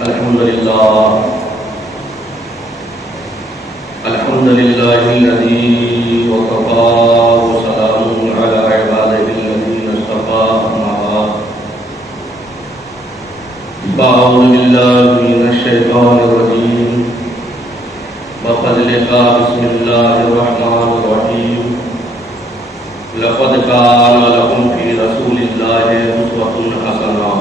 الحمد لله الذي وكفى وسلام على عباده الذين اصطفى أما بعد فأعوذ بالله من الشيطان الرجيم بفضلك بسم الله الرحمن الرحيم لقد كان لكم في رسول الله أسوة حسنة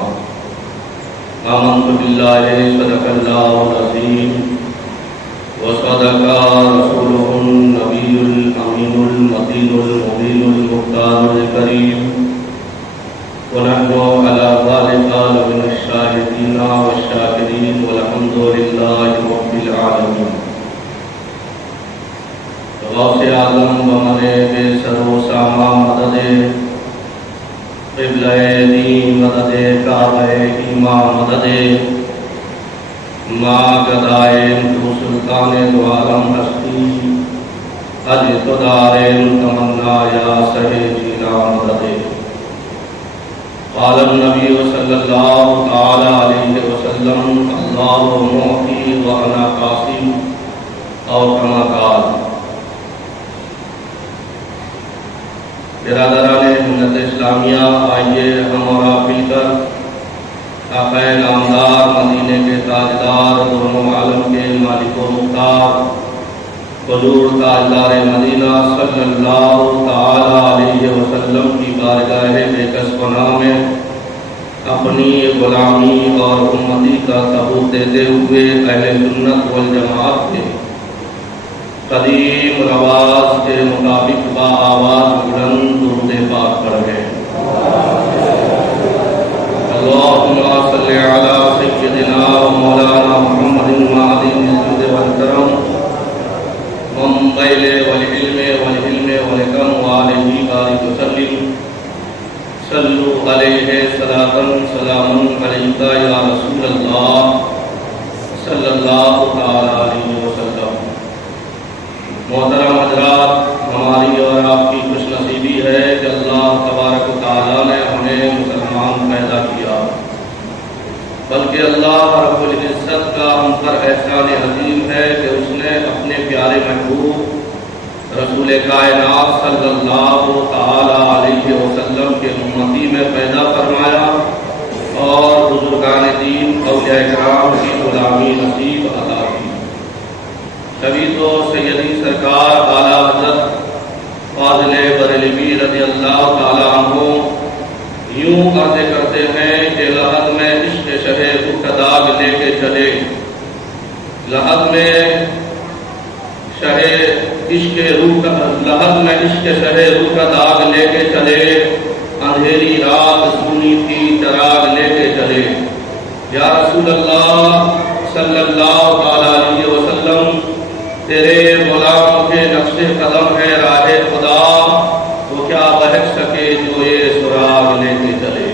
آمنت بالله صدق الله العظيم وصدق رسوله النبي الأمين المتين المبين المختار الكريم ونحن على ذلك لمن الشاهدين والشاكرين والحمد لله رب العالمين. غوث اعظم بمنے بے سر و ساما مدد قبلہ دین مدد کعبہ ایمان مدد ماں گدائیں تو سلطان دو عالم ہستی حج تو داریں تمنا یا سہے جینا مدد. قال النبی صلی اللہ تعالی علیہ وسلم اللہ معطی وانا قاسم اور کما قال. برادران ملت اسلامیہ، آئیے ہم اور آپ مل کر آقا نامدار مدینے کے تاجدار دونوں عالم کے مالک و مختار حضور تاجدار مدینہ صلی اللہ تعالی علیہ وسلم کی بارگاہ بے کس پناہ میں اپنی غلامی اور امتی کا ثبوت دیتے ہوئے اہل سنت والجماعت کے قدیم رواج کے مطابق با آواز بلند درود پاک پڑھیں. اللہم صلی علی سیدنا و مولانا محمد معدن الجود والکرم منبعل والعلم والحکم وآلہ بارک وسلم. صلو علیہ صلاۃ سلام علیک یا رسول اللہ صلی اللہ تعالی علیہ وسلم. محترم حضرات، ہماری اور آپ کی خوش نصیبی ہے کہ اللہ تبارک و تعالیٰ نے ہمیں مسلمان پیدا کیا، بلکہ اللہ رب العزت کا ہم پر احسان عظیم ہے کہ اس نے اپنے پیارے محبوب رسول کائنات صلی اللہ تعالی علیہ وسلم کے امتی میں پیدا فرمایا اور بزرگان دین اولیاء کرام کی غلامی نصیب عطا کی. تبھی تو سیدی سرکار اعلیٰ حضرت فاضل بریلوی رضی اللہ تعالیٰ عنہ یوں عرض کرتے ہیں کہ لحد میں عشق شہ روح کا داغ لے کے چلے، لحد میں عشق شہ روح کا داغ لے کے چلے، اندھیری رات سونی تھی چراغ لے کے چلے. یا رسول اللہ صلی اللہ تعالیٰ علیہ وسلم، تیرے غلام کے نقش قدم ہے راہ خدا، وہ کیا بہک سکے جو یہ سراغ لے کے چلے،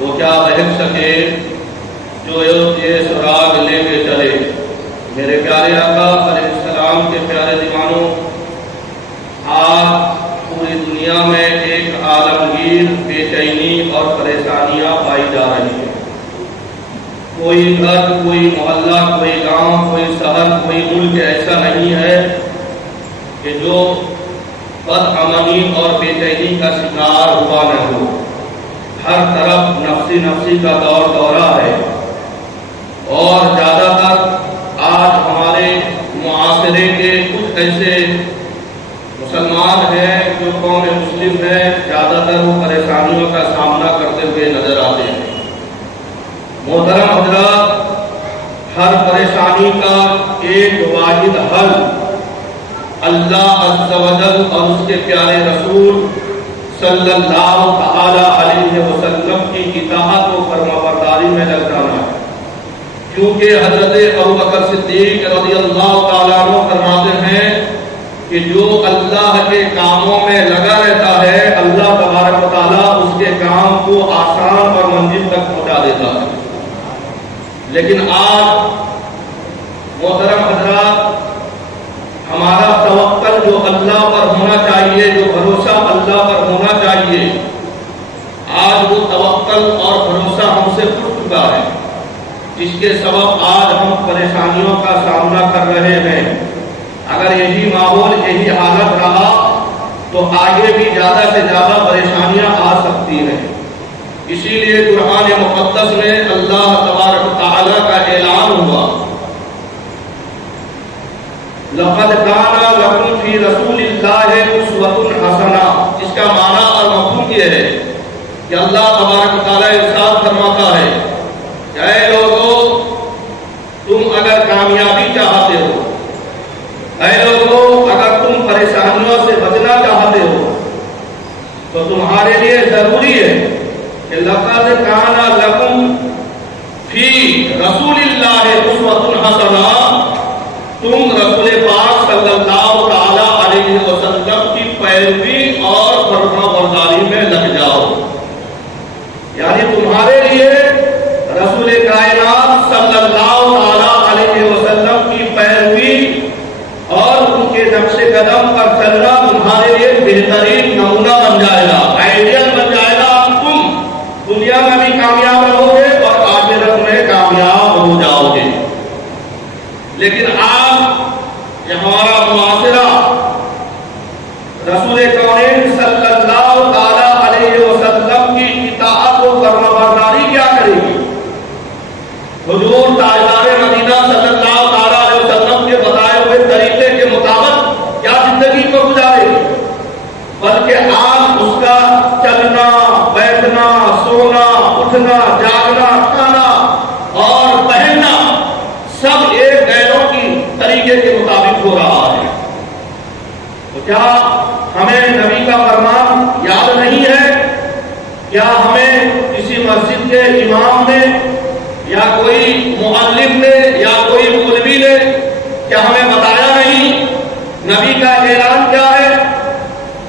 وہ کیا بہک سکے جو یہ سراغ لے کے چلے. میرے پیارے آقا علیہ السلام کے پیارے دیوانوں، آج پوری دنیا میں ایک عالمگیر بے چینی اور پریشانیاں پائی جا رہی ہیں. کوئی گھر، کوئی محلہ، کوئی گاؤں، کوئی شہر، کوئی ملک ایسا نہیں ہے کہ جو بدامنی اور بے چینی کا شکار ہوا نہ ہو. ہر طرف نفسی کا دورہ ہے، اور زیادہ تر آج ہمارے معاشرے کے کچھ ایسے مسلمان ہیں جو قوم مسلم ہیں، زیادہ تر وہ پریشانیوں کا سامنا کرتے ہوئے نظر آتے ہیں. محترم حضرات، ہر پریشانی کا ایک واحد حل اللہ عز و جل اور اس کے پیارے رسول صلی اللہ تعالی علیہ وسلم کی اطاعت و فرمانبرداری میں لگ جانا ہے. کیونکہ حضرت ابوبکر صدیق رضی اللہ تعالیٰ عنہ فرماتے ہیں کہ جو اللہ کے کاموں میں لگا رہتا ہے، اللہ تبارک و تعالیٰ اس کے کام کو آسان اور منزل تک پہنچا دیتا ہے. لیکن آج محترم حضرات، ہمارا توکل جو اللہ پر ہونا چاہیے، جو بھروسہ اللہ پر ہونا چاہیے، آج وہ توکل اور بھروسہ ہم سے ٹوٹ چکا ہے. جس کے سبب آج ہم پریشانیوں کا سامنا کر رہے ہیں، اگر یہی ماحول یہی حالت رہا تو آگے بھی زیادہ سے زیادہ پریشانیاں آ سکتی ہیں۔ اسی لیے قرآن مقدس میں اللہ تبارک و تعالیٰ کا اعلان ہوا، لقد کان لکم فی رسول اللہ اسوۃ حسنہ۔ اس کا معنی اور مفہوم یہ ہے کہ اللہ تبارک و تعالیٰ ارشاد فرماتا ہے کہ اے لوگو، تم اگر کامیابی چاہتے ہو، اے لوگو اگر تم پریشانیوں سے بچنا چاہتے ہو، تو تمہارے لیے ضروری ہے کہ لقد کان لکم فی رسول اللہ اسوۃ حسنہ، تم رسول پاک صلی اللہ تعالی علیہ وسلم کی پیروی اور فرما برداری میں لگ جاؤ۔ یعنی تمہارے لیے رسول کائنات صلی اللہ تعالی علیہ وسلم کی پیروی اور ان کے نقش قدم پر چلنا تمہارے لیے بہترین نمونہ بن جائے گا، آئیڈیل بن جائے گا۔ تم دنیا میں بھی کامیاب رہو گے اور آخرت میں کامیاب ہو جاؤ گے۔ لیکن آج یہ ہمارا معاشرہ رسول کونین صلی اللہ تعالی علیہ وسلم کی اطاعت و فرما برداری کیا کرے گی؟ حضور تاجدار مدینہ صلی اللہ تعالی علیہ وسلم کے بتائے ہوئے طریقے کے مطابق کیا زندگی کو گزارے گی؟ بلکہ آج اس کا چلنا، بیٹھنا، سونا، اٹھنا، جاگنا، کھانا اور پہننا سب ایک غیروں کی طریقے کے مطابق ہو رہا ہے۔ تو کیا ہمیں نبی کا فرمان یاد نہیں ہے؟ کیا ہمیں کسی مسجد کے امام نے یا کوئی معلم نے یا کوئی مولوی نے کیا ہمیں بتایا نہیں؟ نبی کا اعلان کیا ہے؟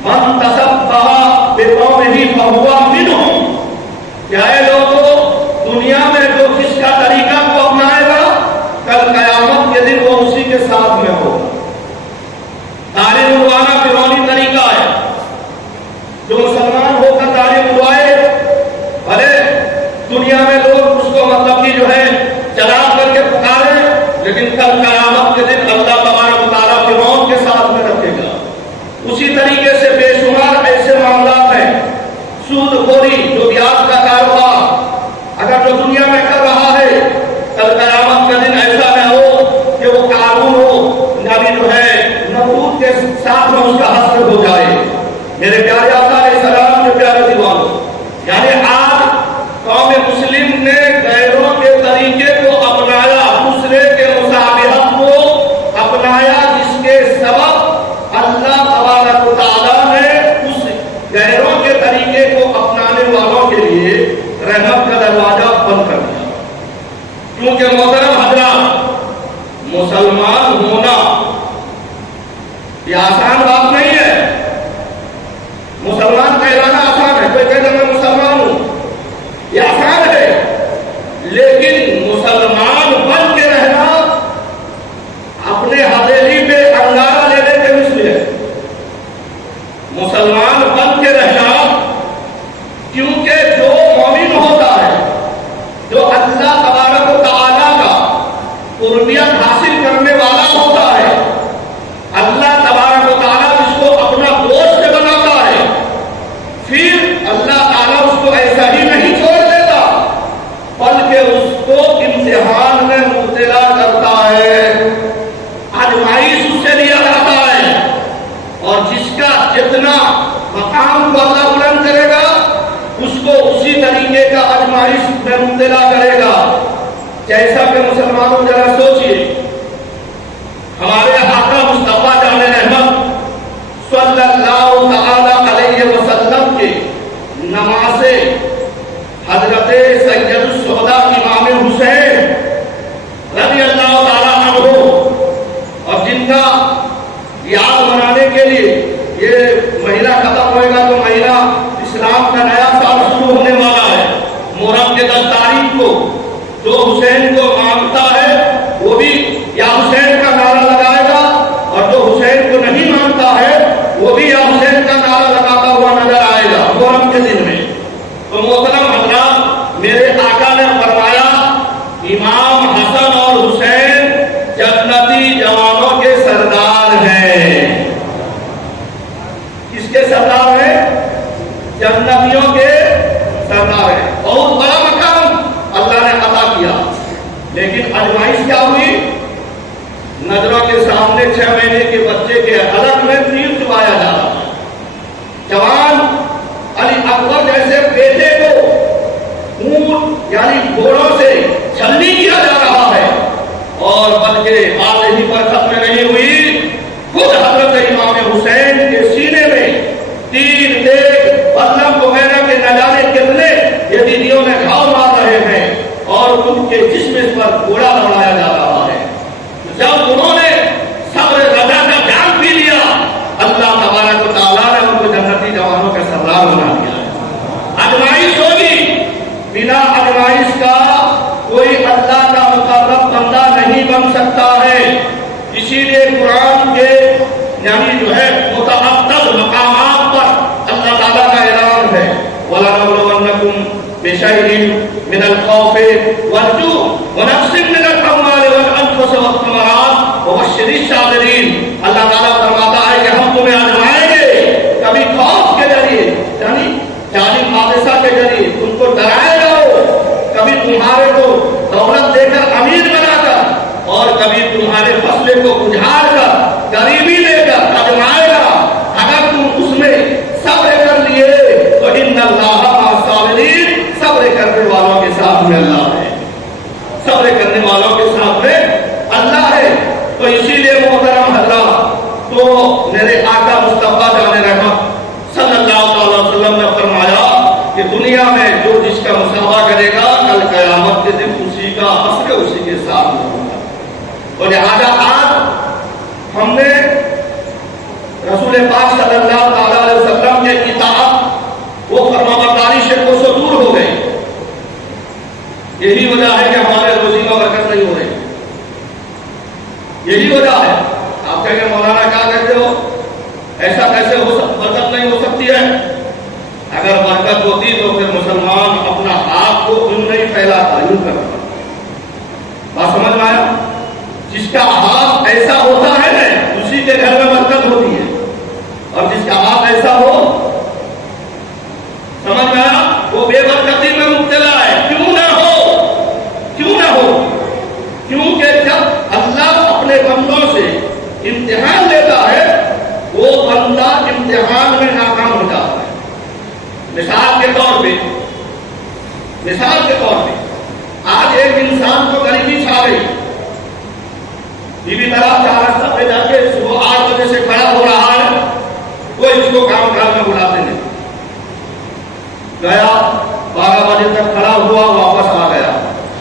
من تشبہ بقومہ فہو منہم۔ کیا اے لوگوں، دنیا میں جو جس کا طریقہ کو اپنائے گا، کل قیامت کے دن وہ اسی کے ساتھ میں ہوگا۔ تعلیم اڑوانا فرعونی طریقہ ہے، جو مسلمان ہو کر تعلیم اڑوائے، بھلے دنیا میں لوگ اس کو مطلب کہ جو ہے چلا کر کے پکارے، لیکن کل قیامت کے دن اللہ تبارک و تعالیٰ فرعون کے ساتھ میں رکھے گا۔ اسی طریقے سے بے شمار ایسے معاملات ہیں، سود خوری، جو بیاج کا کاروبار، اگر جو دنیا میں کر رہا ہے، کل قیامت کا دن ایسا نہ ہو کہ وہ قانون ہو نبی جو ہے نبوت کے ساتھ میں اس کا حسر ہو جائے۔ میرے پیارے آقا علیہ السلام کے پیارے دیوانوں، یعنی آج قوم مسلم نے غیروں کے طریقے کو اپنایا، دوسرے کے مشابہت کو اپنایا، جس کے سبب اللہ تبارک و تعالیٰ نے اس غیروں کے طریقے کو اپنانے والوں کے لیے رحمت کا دروازہ بند کر دیا۔ کیونکہ محترم حضرات، مسلمان ہونا یہ آسان بات نہیں ہے۔ مسلمان کہلانا آسان ہے، کوئی کہتا میں مسلمان ہوں، یہ آسان ہے، لیکن مسلمان بن کے رہنا اپنے ہتھیلی پہ انگارہ لینے کے مثل ہے۔ مسلمان بن کے رہنا، کیونکہ جو مومن ہوتا ہے، جو اللہ تبارک و تعالیٰ کا قربیت حاصل کرنے والا ہوتا ہے، اللہ تبارک و تعالیٰ اس کو اپنا دوست بناتا ہے، پھر اللہ تعالیٰ اس کو ایسا ہی نہیں چھوڑ دیتا، بلکہ اس کو امتحان میں مبتلا کرتا ہے، آزمائش اس سے لیا جاتا ہے، اور جس کا جتنا مقام کو اللہ بلند کرے گا، اس کو اسی طریقے کا آزمائش میں مبتلا کرے گا۔ جیسا کہ مسلمانوں ذرا سوچئے، ہمارے آقا مصطفیٰ جان رحمت صلی اللہ تعالی علیہ وسلم کے نواسے حضرت سید الشہداء امام حسین رضی اللہ تعالی عنہ، اور جن کا یاد منانے کے لیے یہ مہینہ ختم ہوئے گا تو مہینہ اسلام کا نیا سال شروع ہونے والا ہے۔ محرم کے 10 تاریخ کو جو حسین کو مانتا ہے وہ بھی یا حسین کا نعرہ لگائے گا، اور جو حسین کو نہیں مانتا ہے وہ بھی یا حسین کا نعرہ لگاتا ہوا نظر آئے گا محرم کے دن میں۔ تو محترم حضرات، میرے آقا نے فرمایا، ایمان امام حسن اور حسین جنتی جوانوں کے سردار ہیں. کس کے سردار ہیں؟ جنتیوں کے سردار ہیں. بہت بڑا مقام اللہ نے عطا کیا. لیکن آزمائش کیا ہوئی؟ نظروں کے سامنے 6 مہینے کے بچے کے حلق میں تیر چبایا جا رہا ہے. جوان علی اکبر جیسے بیٹے کو اونٹ یعنی گھوڑوں سے چھلنی کیا جا رہا ہے. اور بلکہ بات یہیں پر ختم نہیں ہوئی، خود حضرت امام حسین کے سینے میں تیر دیکھ بدلم وغیرہ کے نہ جانے کتنے یزیدیوں نے گھاؤ مار رہے ہیں اور ان کے جسم پر گھوڑا دوڑایا جا رہا ہے. جب انہوں نے صبر رضا کا جان پی لیا، اللہ تبارک و تعالیٰ نے ان کو جنتی جوانوں کا سردار بنا دیا. آزمائش ہوگی، بنا آزمائش کا کوئی اللہ کا مقرب بندہ نہیں بن سکتا ہے. اسی لیے قرآن کے یعنی جو ہے متعدد مقامات پر اللہ تعالیٰ کا اعلان ہے وَلَنَبْلُوَنَّكُمْ بِشَيْءٍ مِنَ الْخَوْفِ وَالْجُوعِ وَنَقْصٍ مِنَ الْأَمْوَالِ وَالْأَنفُسِ وَالثَّمَرَاتِ وَبَشِّرِ الصَّابِرِينَ. اللہ تعالیٰ فرماتا ہے کہ ہم تمہیں آزمائیں گے، کبھی خوف کے ذریعے یعنی جالم حادثہ کے ذریعے تم کو ڈرائے جاؤ، کبھی تمہارے کو دولت دے کر امیر بنا کر، اور کبھی تمہارے فصلے کو اجاڑ کر غریبی لے کر آزمائے گا. اگر تم اس میں صبر کر لیے تو ان اللہ مع الصابرین، صبر کرنے والوں کے ساتھ میں اللہ ہے. صبر کرنے والوں کے ساتھ میں اللہ ہے. تو اسی لیے محترم حضرات، تو میرے آقا مصطفیٰ جان رحمت صلی اللہ علیہ وسلم نے فرمایا کہ دنیا میں جو جس کا مسابقہ کرے گا کل قیامت کے دن اسی کا حشر اسی کے ساتھ ہوگا. اور لہذا آج ہم نے رسول پاک صلی اللہ علیہ وسلم کے اطاعت وہ فرمانبرداری سے کوسوں دور ہو گئے. یہی وجہ ہے کہ ہمارے روزی میں برکت نہیں ہو رہی. یہی وجہ ہے. آپ کہیں گے مولانا کیا کہتے ہو، ایسا کیسے برکت نہیں ہو سکتی ہے؟ اگر برکت ہوتی تو پھر مسلمان اپنا ہاتھ کو یوں نہیں پھیلاتا، یوں کرتا. بات سمجھ میں آیا؟ جس کا ہاتھ ایسا ہوتا ہے نا اسی کے گھر میں برکت ہوتی ہے، اور جس کا ہاتھ ایسا ہو، سمجھ میں آیا، وہ بے برکتی میں مبتلا ہے. کیوں نہ ہو؟ کیوں نہ ہو؟ کیونکہ جب اللہ اپنے بندوں سے امتحان لیتا ہے وہ بندہ امتحان میں ناکام ہو جاتا ہے. مثال کے طور پہ آج ایک انسان کو غریبی چھا گئی، بی بی طرح راستہ پہ جا کے صبح 8 بجے سے کھڑا ہو رہا ہے، کوئی اس کو کام کاج میں بلاتے نہیں. گیا 12 بجے تک کھڑا ہوا، واپس آ گیا.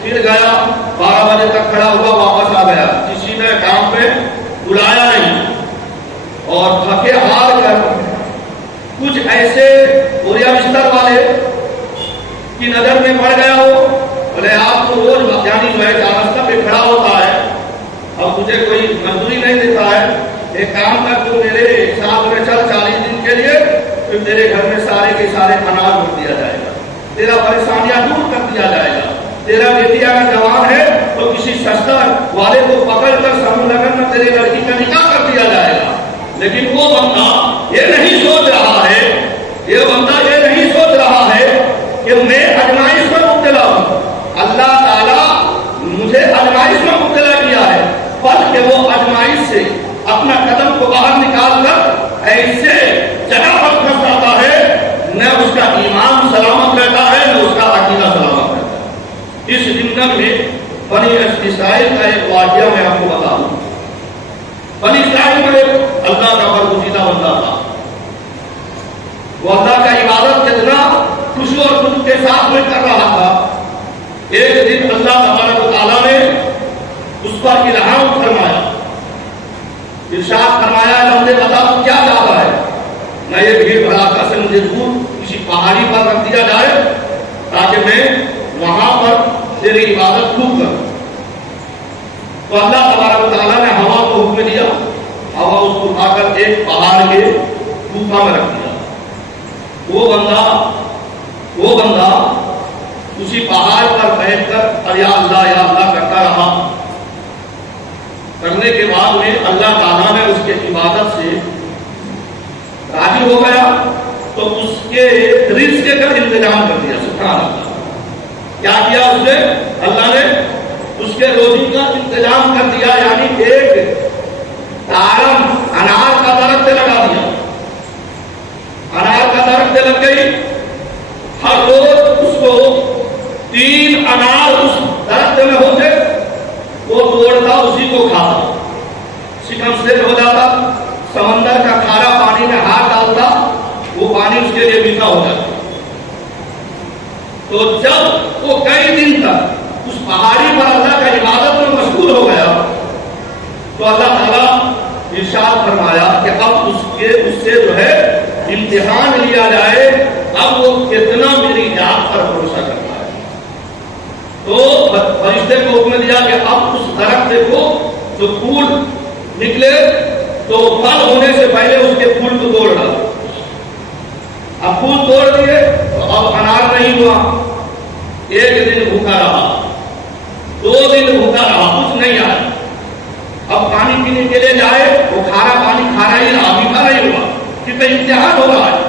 پھر گیا 12 بجے تک کھڑا ہوا، واپس آ گیا. کسی نے کام پہ بلایا نہیں. اور تھکے ہار کر کچھ ایسے بوریا بستر والے کی نظر میں پڑ گیا ہو، بولے آپ تو روز یعنی جو ہے راستہ پہ کھڑا ہوتا ہے اور مجھے کوئی مزدوری نہیں دیتا ہے، ایک کام کر تو میرے ساتھ میں چل 40 دن کے لیے، پھر تیرے گھر میں سارے کے سارے اناج بھر دیا جائے گا، تیرا پریشانیاں دور کر دیا جائے گا. تیرا بیٹی اگر جوان ہے تو کسی سستا والے کو پکڑ کر سمجھ لگن میں تیری لڑکی کا نکاح کر دیا جائے گا. لیکن وہ بندہ یہ نہیں سوچ رہا ہے، یہ بندہ یہ نہیں سوچ رہا ہے کہ میں آزمائش میں مبتلا ہوں، اللہ تعالیٰ مجھے آزمائش میں مبتلا کیا ہے، بلکہ وہ آزمائش سے اپنا قدم کو باہر نکال کر ایسے جگہ پر پھنس جاتا ہے نہ اس کا ایمان سلامت رہتا ہے نہ اس کا عقیدہ سلامت رہتا ہے. اس زندگی میں بنی اسرائیل کا ایک واقعہ میں آپ کو بتا دوں. بنی اسرائیل میں اللہ کا برگزیدہ بندہ تھا. وہ اللہ کا عبادت کتنا خوشی اور خود کے ساتھ میں کر رہا تھا. ایک دن اللہ تبارک و تعالیٰ نے اس پر الہام فرمایا، ارشاد فرمایا بندے بتا تو کیا چاہتا ہے؟ میں یہ بھیڑ بھڑاکا سے مجھے دور کسی پہاڑی پر رکھ دیا جائے تاکہ میں وہاں پر تیری عبادت خوب کروں. تو اللہ تبارک و تعالیٰ نے ہوا کو حکم دیا، ہوا اس کو اٹھا کر ایک پہاڑ کے گوفا میں رکھ دیا. وہ بندہ اسی پہاڑ پر بیٹھ کر اور یا اللہ کرتا رہا، کرنے کے بعد میں اللہ تعالیٰ نے اس کے عبادت سے راضی ہو گیا تو اس کے رزق کا انتظام کر دیا. سبحان اللہ. کیا کیا اس نے؟ اللہ نے اس کے روزی کا انتظام کر دیا. یعنی ایک دارم انار کا درخت لگا دیا، انار کا درخت لگ گئی، ہر روز اس کو 3 انار اس درخت میں ہوتے، وہ توڑتا اسی کو کھاتا، شکم سے ہو جاتا، سمندر کا کھارا پانی میں ہاتھ ڈالتا، وہ پانی اس کے لیے میٹھا ہو جاتا. تو جب وہ کئی دن تک اس پہاڑی پر اللہ کا عبادت میں مشغول ہو گیا تو اللہ تعالیٰ ارشاد فرمایا کہ اب اس سے جو ہے امتحان لیا جائے، اب وہ کتنا میری ذات پر بھروسہ کرتا ہے. تو فرشتے کو حکم دیا کہ اب اس درخت کو جو پھول نکلے تو پھل ہونے سے پہلے اس کے پھول کو توڑ ڈالا. اب پھول توڑ دیے تو اب انار نہیں ہوا. ایک دن بھوکا رہا، 2 دن بھوکا رہا، کچھ نہیں آیا. اب پانی پینے کے لیے جائے وہ کھارا پانی کھا رہا ہی رہا، میٹھا نہیں ہوا، کتنا امتحان ہو رہا ہے.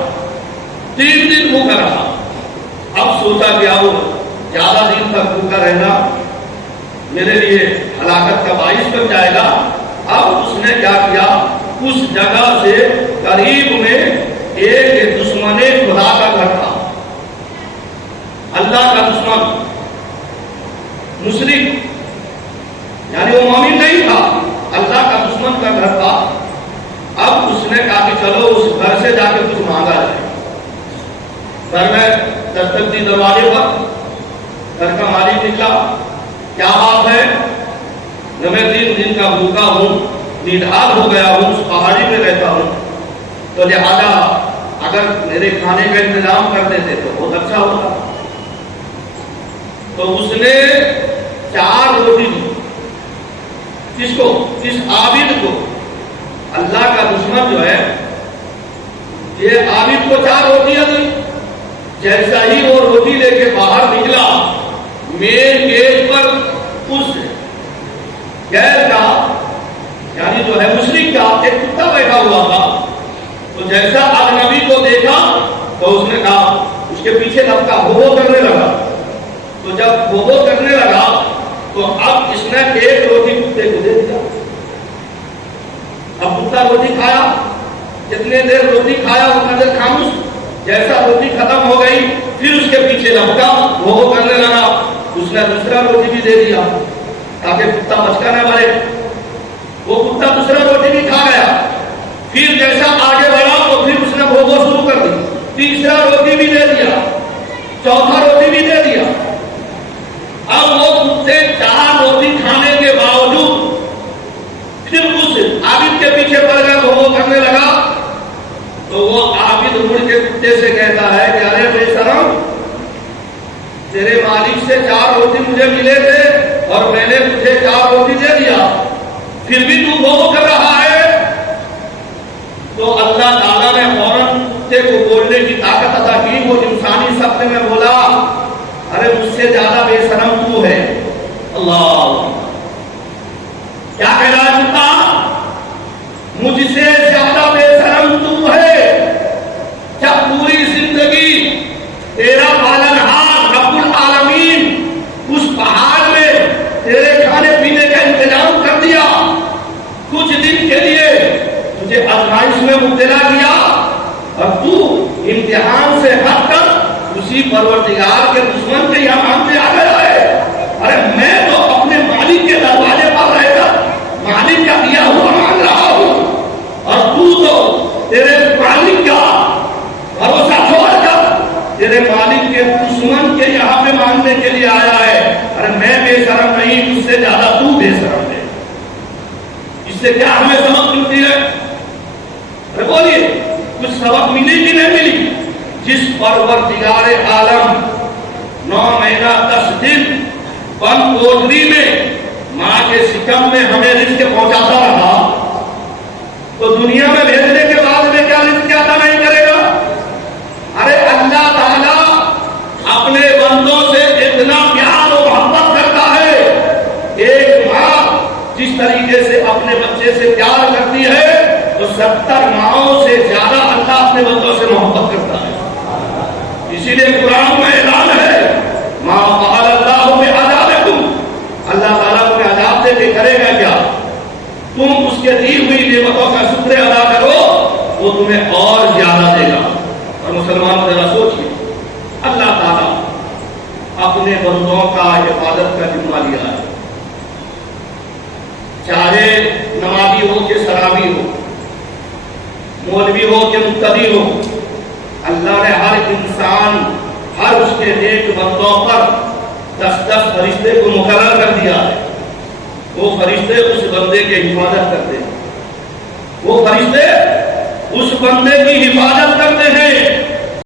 3 دن بھوکا رہا. اب سوچا کہ اب زیادہ دن تک بھوکا رہنا میرے لیے ہلاکت کا باعث بن جائے گا. اب اس نے کیا کیا، اس جگہ سے قریب میں ایک دشمن خدا کا گھر تھا، اللہ کا دشمن، مشرک، یعنی وہ مومن نہیں تھا، اللہ کا دشمن کا گھر تھا. اب اس نے کہا کہ چلو اس گھر سے جا کے کچھ مانگا جائے. گھر میں دستک دی دروازے پر، گھر کا مالک نکلا. کیا بات ہے؟ میں 3 دن کا بھوکا ہوں، نڈھال ہو گیا ہوں، اس پہاڑی پہ رہتا ہوں، تو لہذا اگر میرے کھانے کا انتظام کر دیتے تو بہت اچھا ہوتا. تو اس نے 4 روٹی دی. کس کو؟ اس عابد کو. اللہ کا دشمن جو ہے یہ عابد کو 4 روٹیاں دی. جیسا ہی وہ روٹی لے کے باہر نکلا، مین گیٹ پر اس غیر کا یعنی جو ہے مشرک کا ایک کتا بیٹھا ہوا تھا. تو جیسا اجنبی کو دیکھا تو اس نے کہا، اس کے پیچھے لپکا، ہو کرنے لگا. تو جب ہو کرنے لگا تو اب اس نے 1 روٹی کتے کو دے دیا. اب کتا روٹی کھایا، جتنے دیر روٹی کھایا اتنا دیر خاموش. جیسا روٹی ختم ہو گئی پھر اس کے پیچھے لپکا، ہو کرنے لگا. اس نے دوسرا روٹی بھی دے دیا تاکہ کتا بچکا نہ مرے. وہ کتا دوسرا روٹی بھی کھا گیا. پھر جیسا آگے بڑھا تو پھر اس نے بھوگو شروع کر دی. تیسرا روٹی بھی دے دیا، چوتھا روٹی بھی دے دیا. اب وہ کتے 4 روٹی کھانے کے باوجود پھر اس عابد کے پیچھے پڑ گیا، بھوگو کرنے لگا. تو وہ عابد مڑ کے کتے سے کہتا ہے کہ ارے بے شرم، تیرے مالک سے 4 روٹی مجھے ملے تھے اور میں نے تجھے 4 روٹی دے دیا، پھر بھی تو بھوگ کر رہا ہے. تو اللہ تعالیٰ نے فوراً کتے کو بولنے کی طاقت عطا کی. وہ انسانی شکل میں بولا، ارے مجھ سے زیادہ بے شرم تو ہے. اللہ کیا کہہ رہا ہے کتا؟ مجھ سے زیادہ بے شرم تو ہے. جب پوری زندگی تیرا پالنہار رب العالمین اس پہاڑ میں تیرے کھانے پینے کا انتظام کر دیا، کچھ دن کے لیے تجھے آزمائش میں مبتلا کیا اور تو امتحان سے ہٹ کر اسی پروردگار کے دشمن کے یہاں مانگنے آ گیا ہے. ارے میں تو اپنے مالک کے دروازے پر رہ کر مالک کا دیا ہوا مانگ رہا ہوں، اور تو تیرے مالک کا بھروسہ چھوڑ کر تیرے مالک کے دشمن کے یہاں پہ مانگنے کے لیے آیا ہے. ارے میں بے شرم نہیں، اس سے زیادہ تو بے شرم ہے. اس سے کیا ہمیں سبق ملتی ہے؟ ارے بولیے، کچھ سبق ملی کہ نہیں ملی؟ جس پروردگار عالم 9 مہینہ 10 دن بند کوٹری میں ماں کے شکم میں ہمیں رزق پہنچاتا رہا، تو دنیا میں بھیجنے کے بعد میں کیا رزق عطا نہیں کرے گا؟ ارے اللہ تعالیٰ اپنے بندوں سے اتنا پیار و جس طریقے سے اپنے بچے سے پیار کرتی ہے تو 70 ماؤں سے زیادہ اللہ اپنے بچوں سے محبت کرتا ہے۔ اسی لیے قرآن میں اعلان ہے ما فعل اللہ بعذابکم، اللہ تعالیٰ تمہیں عذاب دے کے کرے گا کیا؟ تم اس کے دی ہوئی نعمتوں کا شکر ادا کرو وہ تمہیں اور زیادہ دے گا۔ اور مسلمانوں ذرا سوچیے، اللہ تعالیٰ اپنے بندوں کا حفاظت کا ذمہ لیا ہے، چاہے نمازی ہو کہ شرابی ہو، مولوی ہو کہ مقتدی ہو، اللہ نے ہر انسان، ہر اس کے نیک بندوں پر 10 فرشتے کو مقرر کر دیا ہے۔ وہ فرشتے اس بندے کی حفاظت کرتے ہیں، وہ فرشتے اس بندے کی حفاظت کرتے ہیں۔